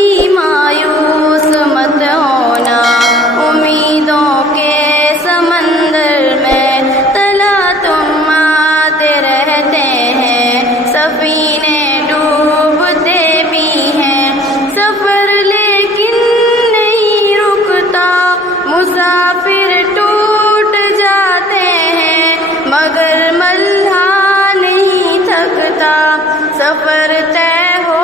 کبھی مایوس مت ہونا، امیدوں کے سمندر میں تلا تم آتے رہتے ہیں، سفینے ڈوبتے بھی ہیں، سفر لیکن نہیں رکتا، مسافر ٹوٹ جاتے ہیں مگر ملحا نہیں تھکتا، سفر طے ہو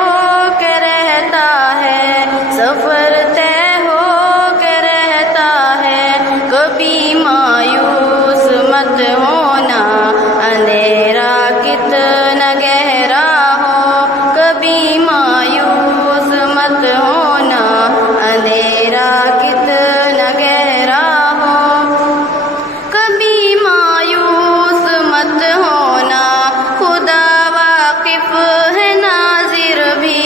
کے رہتا ہے، سفر طے ہو کے رہتا ہے، کبھی مایوس مت ہونا، اندھیرا کتنا گہرا ہو، کبھی مایوس مت ہونا، اندھیرا کتنا گہرا ہو، کبھی مایوس مت ہونا، خدا واقف ہے ناظر بھی،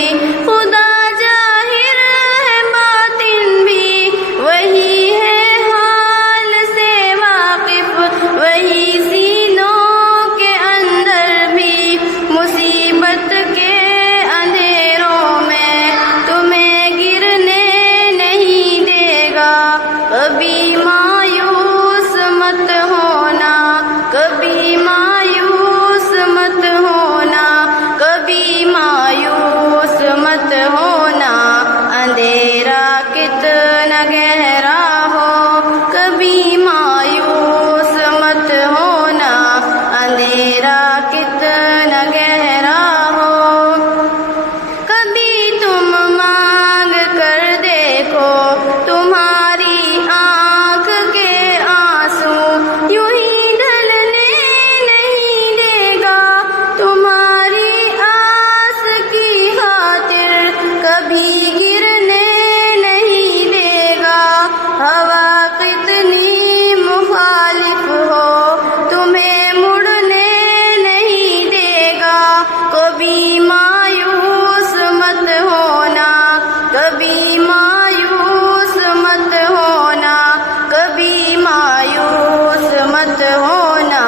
خدا ظاہر ہے باطن بھی، وہی ہے حال سے واقف، وہی سینوں کے اندر بھی، مصیبت کے اندھیروں میں تمہیں گرنے نہیں دے گا، کبھی مایوس مت ہونا، کبھی مایوس مت ہونا، کبھی مایوس مت ہونا، اندھیرا کتنا گہرا ہو، کبھی مایوس مت ہونا، اندھیرا کتنا گہرا ہو، کبھی تم مانگ کر دیکھو تمہاری آنکھ کے آنسو، یوں ہی ڈھلنے نہیں دے گا، تمہاری آس کی خاطر کبھی گرنے نہیں دے گا، ہوا کتنی مخالف ہو تمہیں مڑنے نہیں دے گا، کبھی مایوس مت ہونا، کبھی مایوس مت ہونا، کبھی مایوس مت ہونا،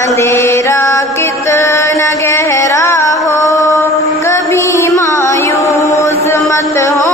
اندھیرا کتنا گہرا ہو، کبھی مایوس مت ہونا۔